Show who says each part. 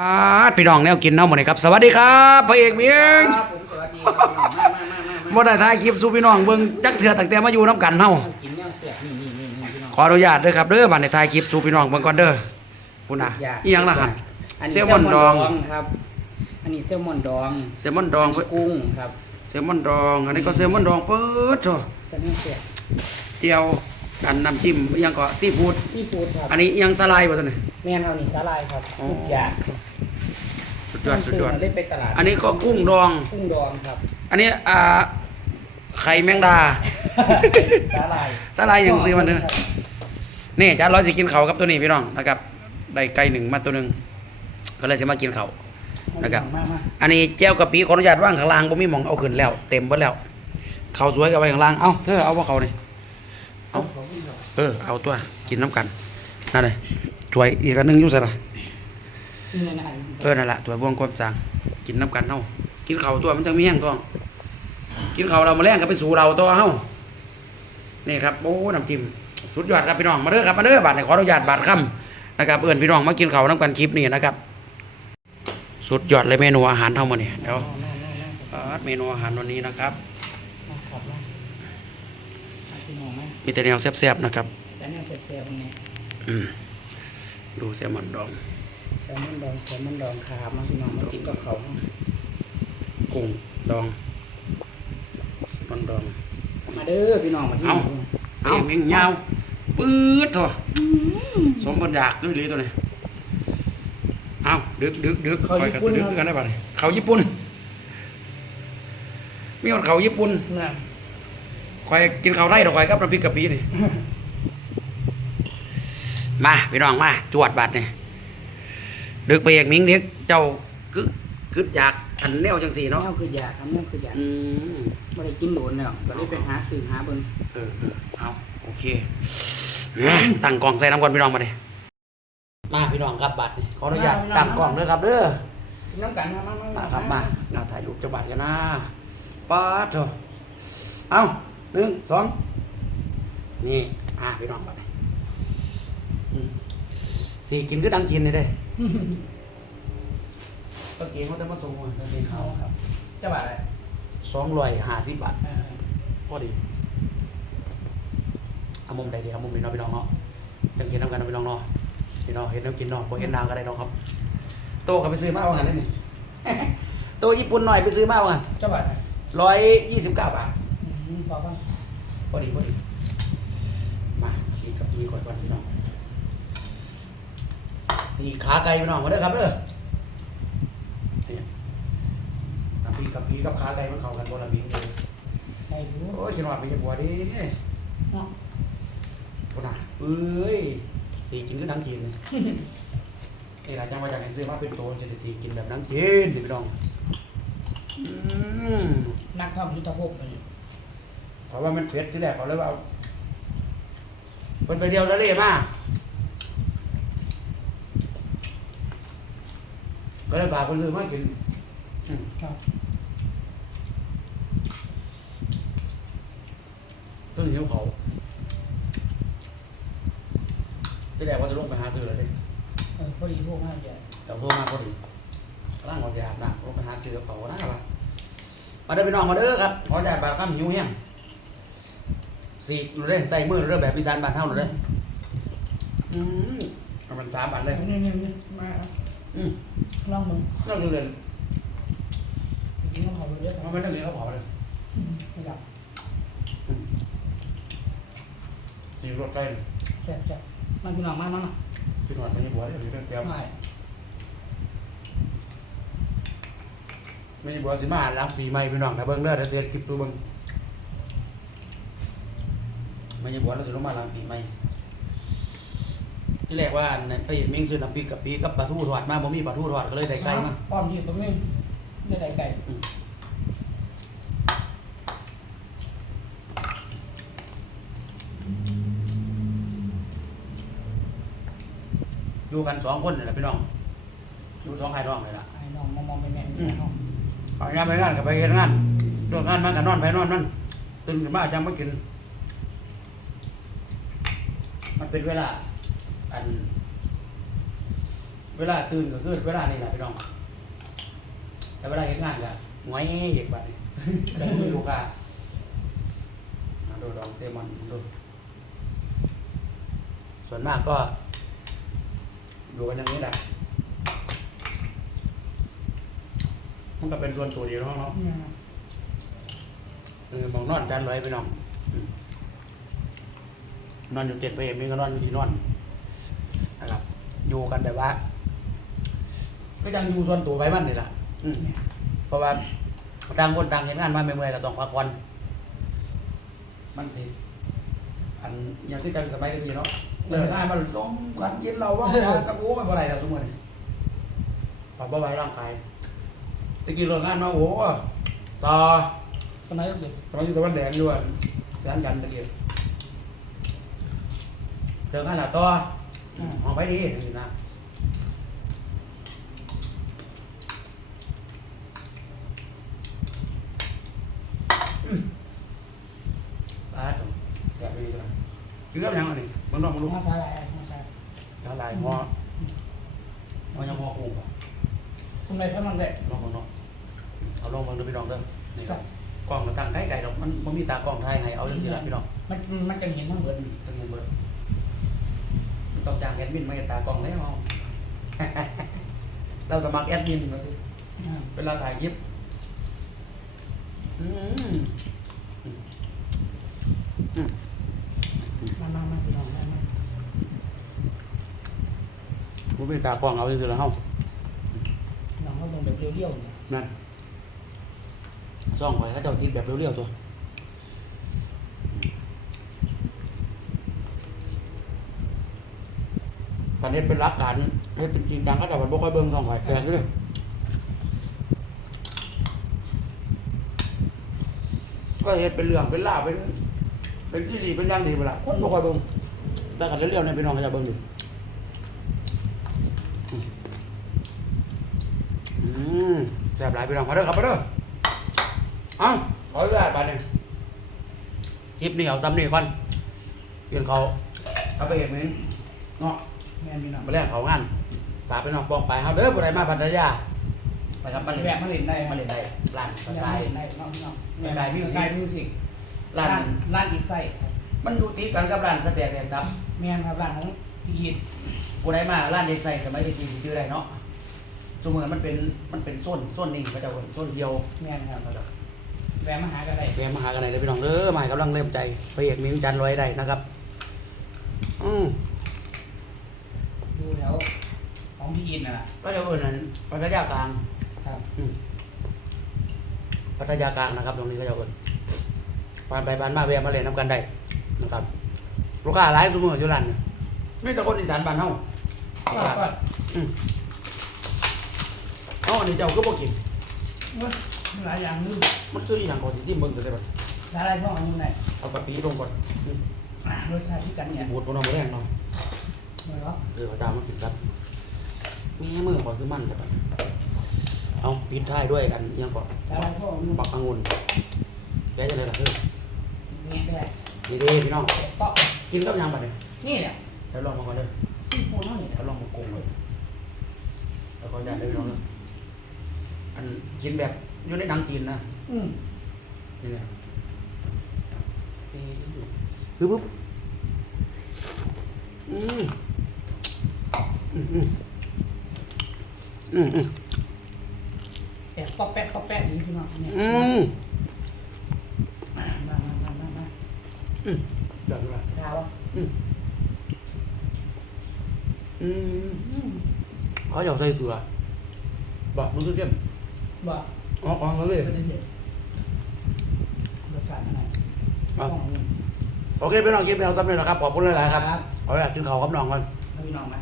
Speaker 1: อ่าพี่น้องแนวกินเนาะหมดเลยครับ สวัสดีครับพระเอกเมียง
Speaker 2: ครับผมสวัสดีครับพี่น้องมามามามา
Speaker 1: บ่ได้ถ่ายคลิปสู่พี่น้องเบิ่งจักเทื่อตั้งแต่มาอยู่น้ำกันเฮา
Speaker 2: มากินแนวเสียบนี่นี่นี่นี่พี่น้อง
Speaker 1: ขออนุญาตเด้อครับเด้อบัดนี้ถ่ายคลิปสู่พี่น้องเบิ่งก่อนเด้อพุ่นน่ะอีหยังล่ะหั่น
Speaker 2: อัน
Speaker 1: เซ
Speaker 2: นี้
Speaker 1: ลมอนดอง
Speaker 2: ครับ อันนี้เซลมอนดอง
Speaker 1: เซลมอนดอง
Speaker 2: อันนี้กุ้งครับ
Speaker 1: เซลมอนดอง อันนี้ก็เซลมอนดองเปิดโถ
Speaker 2: จะแนวเสียบ
Speaker 1: เจียว กันน้ำจิ้มอีหยังก็ซีฟู้ด
Speaker 2: ซีฟู้ดครับ
Speaker 1: อันนี้อีหยังสไลด์บ่ตัวนี้
Speaker 2: แม่นเอานี่สาลายครับ
Speaker 1: อ๋อ
Speaker 2: ทุกอย่าง
Speaker 1: สุดยอดสุดยอด
Speaker 2: เล่นไปตลาด
Speaker 1: อันนี้ก็กุ้งดอง
Speaker 2: กุ้งดองครับ
Speaker 1: อันนี้อ่าไข่แมงดา
Speaker 2: สาลาย
Speaker 1: สไลด์ยังซื้อมันเด้อนี่จ้าร้อยสิกินเขาวกับตัวนี้พี่น้องนะครับได้ไก่หนึ่งมาตัวหนึ่งก็เลยจะมากินเขาว นะครับ
Speaker 2: มามา
Speaker 1: อันนี้แจ้วกะปิขออนุญาตว่างข้างล่างผมมีหมองเอาขึ้นแล้ว เต็มหมดแล้วเขาวสวยกับไว้ข้างล่างเอ้าเธอเอาว่าเขานี่ เอา
Speaker 2: ขพี่น้อง
Speaker 1: เออ เอาตัว กินน้ำกัน นั่นเลยถ้วยอีกอันหนึงอยู่ใส่ละ
Speaker 2: นี่นะอัน
Speaker 1: เออ นั่นแหละถ้วยบวงความจาง กินน้ำกันเฮากินเขาวตัวมันจังมีแห้งท้องกินเขาวเรามาแรงก็ไปสู่เราตัวเฮานี่ครับ โอ้ น้ำจิ้ม สุดยอดครับพี่น้อง มาเด้อครับ มาเด้อบาทในขออนุญาตบาทค่ำนะครับ เอิญพี่น้องมากินเขาวน้ำกันคลิปนี้นะครับ สุดยอดเลยเมนูอาหารเท่ามาเนี่ยเดี๋ยว
Speaker 2: มามามามา
Speaker 1: เอิ้นเมนูอาหารวันนี้นะครับ
Speaker 2: มาครับมาเอาพี่น้อง มา
Speaker 1: มีแต่แนวแซ่บๆนะครับ
Speaker 2: แต่แนวเสียบๆตรงนี้
Speaker 1: อืมดูแซลมอนดอง
Speaker 2: แซลมอนดองแซลมอนดองครับมาพี่น้องมากินกับเขาว
Speaker 1: กุ้งดองแซลมอนดอง
Speaker 2: มาเด้อพี่น้องมาที่
Speaker 1: เอา
Speaker 2: นี่
Speaker 1: เอาเมงยาวปื๊ดโถสมบัญญากด้วยเลยตัวนี้เอาดึกดึกดึกคอยกันดึกคือกันได้ป่ะเนี่ยเขาญี่ปุ่นมีคนเขาญี่ปุ่น
Speaker 2: น่ะ
Speaker 1: คอยกินข้าวไร่ดอกคอยกับน้ำพริกกะปินี่ มาพี่น้องมาจวดบัตรเนี่ยดึกไปเอกมิงเด็กเจ้าคือคืออยากอันแนวจังสี
Speaker 2: แน
Speaker 1: เนาะ
Speaker 2: วคืออยากครับแนวคืออยาก
Speaker 1: อืม
Speaker 2: ไม่ได้กินโดนแล้วก็เลยไปหาซื้อหาเบิ่ง
Speaker 1: เออเออเอาโอเคเนี่ยตั้งกล่องใส่น้ำก่อนพี่น้องมาเลยมาพี่น้องครับบัตรนี่ขออนุญาตตั้งกล่องเด้อครับเด้อ
Speaker 2: กินน้ำกันมามามา
Speaker 1: มาครับมาเราถ่ายรูปจะบัตรกันนะป๊าดเถอะเอา หนึ่งสองนี่ อะพี่น้องบัตรนี่อืมสี่กินก็ดังกินเลยเด้ตะเกียงเขาจะมาส่งมาตะเกียงเขา
Speaker 2: เอาครับจะบาทอะไร
Speaker 1: สองร้อยห้าสิบบาท
Speaker 2: เออ
Speaker 1: พอดีเอามุมใดดีเอามุมนี้เนาะพี่น้องเนาะจังกินน้ำกันเนาะพี่น้องเนาะพี่น้องเห็นน้ำกินเนาะพอเห็นนางก็ได้เนาะครับ โตก็ไปซื้อมาว่างั้นได้นี่โตญี่ปุ่นหน่อยไปซื้อมาว่างั้น
Speaker 2: จะบาทอะไร
Speaker 1: ร้อยยี่สิบเก้าบาท
Speaker 2: อืมบอกว่า
Speaker 1: พอดีพอดี มาขีดกับพีก่อนก่อนพี่น้องสี่ขาไก่พี่น้องมาเด้อครับเด้อเนี่ยทำพีกับพีกับขาไก่มันเข้ากันบนระเบียงเลย
Speaker 2: ในรู้
Speaker 1: โอ้ยชินวัดไปยังบัวดิ
Speaker 2: เนาะ
Speaker 1: คนน่ะเอ้ยสีกินก็นังกินนี่หลายจังว่าจากไหนซื้อมาเป็นตัวเศรษฐสีกินแบบนังกินสิพี่น้องอืม
Speaker 2: นักท่องที่ตะพกไป
Speaker 1: เพราะว่ามันเผ็ดที่แรกเขาเลยว่าเอาเป็นไปเดียวแล้วเลยมากก็เลยฝากคนซื้อมากินอืม
Speaker 2: ครับ
Speaker 1: ต้นหิวเขาที่แรกว่าจะลงไปหาซื้อเลยดิ
Speaker 2: เออพอดีพวกน่าจะ
Speaker 1: แต่โทรมาพอดีกำลังว่าจะอาบน้ำลงไปหาซื้อกับเขานะวะมาเด้อพี่น้องมาเด้อครับขอจ่ายบาทข้ามหิวแห้ง สี่ดูเด้อใส่มือดูเด้อแบบพิซานบานเท่าดูเด้ออืมเอามันสามบาทเลย
Speaker 2: นี่นี่นี่มา
Speaker 1: อืม
Speaker 2: ลองมึง
Speaker 1: เราดูเลย
Speaker 2: กินกับเขาเยอะ
Speaker 1: มันไม่ต้องมีเขาเผาเลย
Speaker 2: ไม่หลับ
Speaker 1: อืมสีรถใกล้เลย
Speaker 2: แซ่บแซ่บมาพี่น้องมามามา
Speaker 1: คิดว่าไม่ใช่บัวเลยหรือเป็นแก้ว
Speaker 2: ไม่
Speaker 1: ไม่ใช่บัวสิมาหาล้างปีใหม่พี่น้องนะเบิ้งเด้อเดี๋ยวเสียคลิปตัวเบิ้ง ไม่ใช่บัวเราสิลงมาล้างปีใหม่ที่แรกว่าในไปเมิงซื้อน้ำพริกกับปีกับปลาทูทอดมาบ่มีปลาทูทอดก็เลยได้ไก่มา
Speaker 2: ป้อมที่ตรงนี้ได้ไก่
Speaker 1: อืมอยู่กันสองคนนี่แหละพี่น้อง อยู่สองไอ้น้องเลยล่ะ
Speaker 2: ไอ้น้องมองมองไปแม่น้อง
Speaker 1: ไปงานไปงานกับไปเฮ็ดงานเลิกงานมากันนอนไปนอนนั่นตื่นขึ้นมาจังมากิน มันเป็นเวลา อัน เวลาตื่นก็คือเวลานี่แหละพี่น้อง แต่เวลาเฮ็ดงานก็หงอยเห็ดบัดนี้แต่บ่มีลูกค้ามาดูดองเซมอนดูส่วนมากก็อยู่กันอย่างนี้แหละมันก็เป็นส่วนตัวเดียวเนาะเนาะ
Speaker 2: เนี่ย
Speaker 1: เออมองนอนจานร้อยพี่น้องอืม นอนอยู่เตียงไปเองมีก็นอนอยู่ที่นอนนะครับ อยู่กันแบบว่า ก็ยังอยู่ส่วนตัวไปมันนี่แหละอืมเพราะว่าต่างคนต่างเห็นงานมาเมื่อยๆก็ต้องพักผ่อนมันสิอันอยังที่จังสมัยตะกี้เนาะเลิกงานมาส้มกันกินเราว่างยาตะโอ้ไม่เป็นไรแล้วสมมติปรับเบาไหวร่างกายตะกี้เลิกงานมาโอ้ต่อ
Speaker 2: ทำไมต้องเด็ก
Speaker 1: สมัยอยู่ตะวันแดงด้วยแสนกันตะกี้ เลิกงานและต่ออืมห้องไปดีนี่นะตาดแกะไปดีกันกินกับหยังอันนี้มันต้องมา
Speaker 2: ลู
Speaker 1: ลุ
Speaker 2: ก
Speaker 1: ก
Speaker 2: มาซาลายมาซา
Speaker 1: สาหร่ายหม้อมันยังหม้อกุ้งอะ
Speaker 2: ทำไมเขามันเด็ก
Speaker 1: ลองเบิ่งเนาะเอาลองเบิ่งเด้อพี่น้องเด้อนี่ครับกล้องมันตั้งไกลๆดอกมันบ่มีตากล้องถ่ายให้เอาจังซี่ล่ะพี่น้อง
Speaker 2: มันมันจะเห็นทั้งเบิด
Speaker 1: ต้องเห็นเบิดมัน ต้องจ้างแอดมินมาเฮ็ดตากล้องแล้วเอาเราสมัครแอดมินมาดิเวลาถ่ายคลิปอืมอืมอืม
Speaker 2: มามามาพี่น้องมามา
Speaker 1: บ่มีตากล้องเอาจังซี่ล่ะเฮา
Speaker 2: พี่น้องเขาลงแบบเรียวๆเนี่ย
Speaker 1: นั่นซ่องไว้เขาเจ้าติดแบบเรียวๆตัว การเฮ็ดเป็นรักการเฮ็ดเป็นจริงจังเขาเจ้ามันบ่ค่อยเบิ่งซ่องไว้แปลกเด้อก็เฮ็ดเป็นเรื่องเป็นราวเป็นเป็นที่ดีเป็นอย่างดีเวลาคนบ่ค่อยเบิ่งแต่กันเรียวๆเนี่ยพี่น้องเขาจะเบิ่งอยู่อืมแซ่บหลายพี่น้องมาเด้อครับมาเด้อเอ้าขออนุญาตบาดนี้คลิปนี้เอาซ้ำนี่ก่อนเปลี่ยนเขาเอาไปเอกนี้เนาะ
Speaker 2: แม่นพี่น้อง
Speaker 1: มาแรกเขางานฝากพี่น้องปองไปเฮาเด้อบ่ได้มาพัทยานะครับ
Speaker 2: มั
Speaker 1: มานเล่
Speaker 2: แวะ
Speaker 1: น
Speaker 2: มาเล่นได้
Speaker 1: มาเล่นได้ร้านส
Speaker 2: ส
Speaker 1: ไต
Speaker 2: กาย
Speaker 1: ล์
Speaker 2: ได้น้องพี่น้อง
Speaker 1: สกายมิวสิก
Speaker 2: สกายมิวสิก
Speaker 1: ร้า
Speaker 2: ร้าน
Speaker 1: น
Speaker 2: ร้านอีกไส้
Speaker 1: มันอยู่ติดกันกับร้านสเต็กแดงดำ
Speaker 2: แม่นครับร้านของพี่ยีด
Speaker 1: ผู้ใดมาร้านเด็กใส่สมัยเด็กกินชื่ออะไรเนาะสมมติมันเป็นมันเป็นโซนโซนนี้ก็จะเป็นโซนเดียว
Speaker 2: แม่นครับแวะมาหากันได้
Speaker 1: แกมาหากันไหนเลยพี่น้องเด้อมาให้กำลังเริ่มใจพระเอกมิ้งจันทร์ร้อยได้นะครับ อืม
Speaker 2: ดูแถวของพี่ยีดน่ะล่ะ
Speaker 1: ก็จะเอื่นนั้นพัทยากลาง
Speaker 2: ครับ
Speaker 1: อืมพัทยากลางนะครับ ตรงนี้ก็จะเอื่นปานไปปานมาแวะมาเล่นน้ำกันได้นะครับ ลูกค้าหลายสมมติอยู่ร้านนี่มีแต่คนอีสานบ้านเฮา
Speaker 2: ก็ก็
Speaker 1: อืมเอ๋ออันนี้เจ้าก็บ่กิน
Speaker 2: ว่ามีหลายอย่างนึง
Speaker 1: มันคืออีหยังก่อนสิที่เบิ่งจะได้บ่
Speaker 2: สาหร่ายพ่อของมึงไหน
Speaker 1: เอากะปิลงก่อนอืม
Speaker 2: รสชาติที่กัน
Speaker 1: สิ
Speaker 2: เนี่ย
Speaker 1: บูดบ่น้องบ่แรงเนาะ
Speaker 2: เหมือนเหรอ
Speaker 1: เออพระเจ้ามากินครับมีมือก่อนคือมันแต่ปะเอาปิดท้ายด้วยอันอิหยังก่อน
Speaker 2: สาหร่ายพ่อของมึง
Speaker 1: บักองุ่นแกจะได้ล่ะเฮ้ย
Speaker 2: เงี้ยได้
Speaker 1: นี่เด้พี่น้อง
Speaker 2: ก็
Speaker 1: กินกับหยังบัดนี้
Speaker 2: นี่แหละ
Speaker 1: เดี๋ยวลองมาก่อนเด้อ
Speaker 2: ซีฟู้ดเท่านี้
Speaker 1: เดี๋ยวลองมาโกงเลยแล้วก็อยากได้พี่น้องนะอันกินแบบอยู่ในหนังจีนนะ
Speaker 2: อืม
Speaker 1: นี่นะคือปุ๊บอืมอืมอืมอืมอืม
Speaker 2: แต่ปอปแป๊ะปอปแป๊ะนี้พี่น้องเนี่ย
Speaker 1: อืม
Speaker 2: มามามามามา
Speaker 1: อืมเดี๋ยวดูนะ
Speaker 2: ดาว
Speaker 1: อืมอืม
Speaker 2: อืม
Speaker 1: เขาอยากใส่เกลือบอกมันคือเข้ม
Speaker 2: บ่
Speaker 1: อ๋อของเขาเลย
Speaker 2: เป็นเด็ดรสชาติอะไร
Speaker 1: เอา
Speaker 2: ของมึง
Speaker 1: โอเคพี่น้องคลิปเราทำเลยนะครับขอบคุณหลายๆครับ
Speaker 2: ครับ
Speaker 1: ขออยากกินข้าวกับน้องก่อน
Speaker 2: พี่น้องไหม